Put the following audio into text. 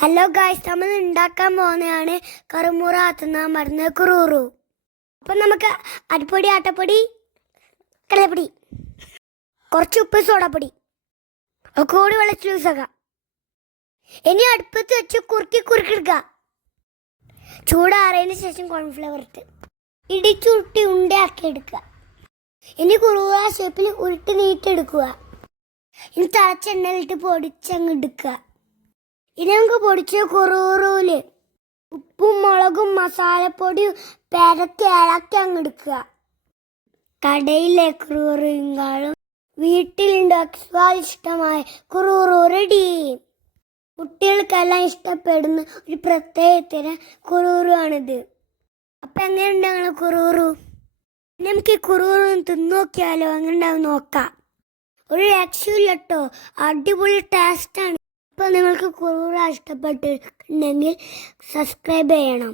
Hello guys നമ്മൾ ഉണ്ടാക്കാൻ പോകുന്നതാണ് കറുമുറ ആത്തുന്ന മരുന്ന് കുറൂറു. അപ്പം നമുക്ക് അരിപ്പൊടി ആട്ടപ്പൊടി കടലപ്പൊടി കുറച്ച് ഉപ്പ് സോഡപ്പൊടി ഒക്കെ കൂടി വെള്ളത്തിൽ യൂസാക്കാം ഇനി അടുപ്പത്ത് വെച്ച് കുറുക്കി കുറുക്കിയെടുക്കുക ചൂടാറിയതിന് ശേഷം കോൺഫ്ലവർ ഇട്ട് ഇടിച്ചുരുട്ടി ഉണ്ടയാക്കി എടുക്കുക. ഇനി കുറുക ഷേപ്പിൽ ഉരുട്ടി നീട്ടെടുക്കുക ഇനി തിളച്ച എണ്ണയിലിട്ട് പൊടിച്ചങ്ങ് എടുക്കുക. ഇനി നമുക്ക് പൊടിച്ച കുറൂറൂൽ? ഉപ്പും മുളകും മസാലപ്പൊടിയും പെരക്കി ഇളക്കി അങ്ങ് എടുക്കുക. കടയിലെ കുറൂറുങ്കാളും വീട്ടിലുണ്ടാക്കി ഇഷ്ടമായ കുറൂറൂരടി കുട്ടികൾക്കെല്ലാം ഇഷ്ടപ്പെടുന്ന ഒരു പ്രത്യേകത്തിന് കുറൂറു ആണിത് അപ്പം എങ്ങനെ ഉണ്ടാകണം കുറൂറു? നമുക്ക് ഈ കുറൂറു തിന്നു നോക്കിയാലോ അങ്ങനെ ഉണ്ടാവും നോക്കാം. ഒരു രക്ഷയില്ല കേട്ടോ അടിപൊളി ടേസ്റ്റാണ് ഇപ്പൊ നിങ്ങൾക്ക് കുറൂറ ഇഷ്ടപ്പെട്ടിട്ടുണ്ടെങ്കിൽ സബ്സ്ക്രൈബ് ചെയ്യണം.